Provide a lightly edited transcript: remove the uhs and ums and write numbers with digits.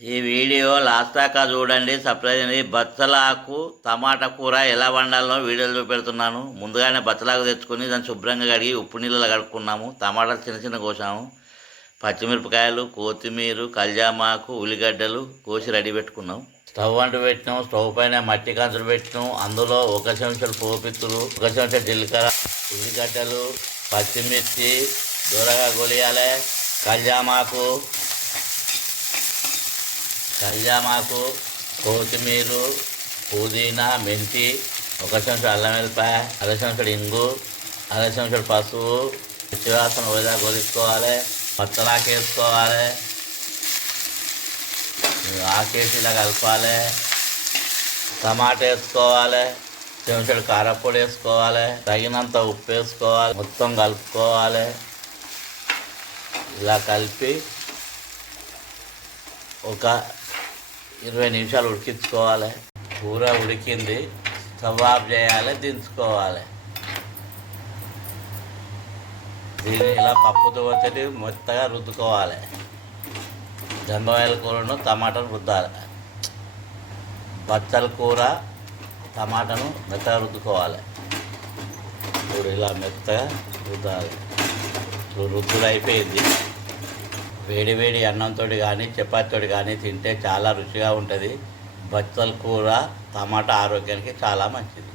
ఈ video last దాకా చూడండి. సర్ప్రైజ్ అండి. బచ్చలాకు టమాటా కూర ఎలా వండాలో వీడియోలు చూపెడుతున్నాను. ముందుగానే బచ్చలాకు తెచ్చుకొని దాన్ని శుభ్రంగా కడిగి ఉప్పు నీళ్ళలో కడుక్కున్నాము. టమాటాలు చిన్న చిన్న కోసాము. పచ్చిమిరపకాయలు, కొత్తిమీర, కల్జామాకు, ఉల్లిగడ్డలు కోసి రెడీ పెట్టుకున్నాం. స్టవ్ అంటూ పెట్టినాం. స్టవ్ పైన మట్టి కంచులు పెట్టినాం. అందులో 1 చెంచాడు పోపిత్తులు, 1 చెంచాడు జీలకర్ర, ఉల్లిగడ్డలు, పచ్చిమిర్చి దూరగా గొలియాలి. కల్జామాకు, కొత్తిమీర, పుదీనా, మెంతి, 1 చెంచాడు అల్లం వెల్లిపాయ, 1/2 చెంచాడు ఇంగు, 1/2 చెంచాడు పసుపు, పచ్చివాసన పోయేదా గొలుసుకోవాలి. బచ్చలాకు వేసుకోవాలి. ఆకేసి ఇలా కలపాలి. టమాటా వేసుకోవాలి. చెంచాడు కారపొడి వేసుకోవాలి. తగినంత ఉప్పు వేసుకోవాలి. మొత్తం కలుపుకోవాలి. ఇలా కలిపి ఒక 20 నిమిషాలు ఉడికించుకోవాలి. కూర ఉడికింది. స్టవ్ ఆఫ్ చేయాలి. దించుకోవాలి. దీన్ని ఇలా పప్పుతో వచ్చి మెత్తగా రుద్దుకోవాలి. జంబవాయల కూరను టమాటాను రుద్దాలి. బచ్చల కూర టమాటాను మెత్తగా రుద్దుకోవాలి. ఇప్పుడు ఇలా మెత్తగా రుద్దాలి. ఇప్పుడు రుద్దుడు అయిపోయింది. వేడి వేడి అన్నంతో కానీ చపాతీతో కానీ తింటే చాలా రుచిగా ఉంటుంది. బచ్చల కూర టమాటా ఆరోగ్యానికి చాలా మంచిది.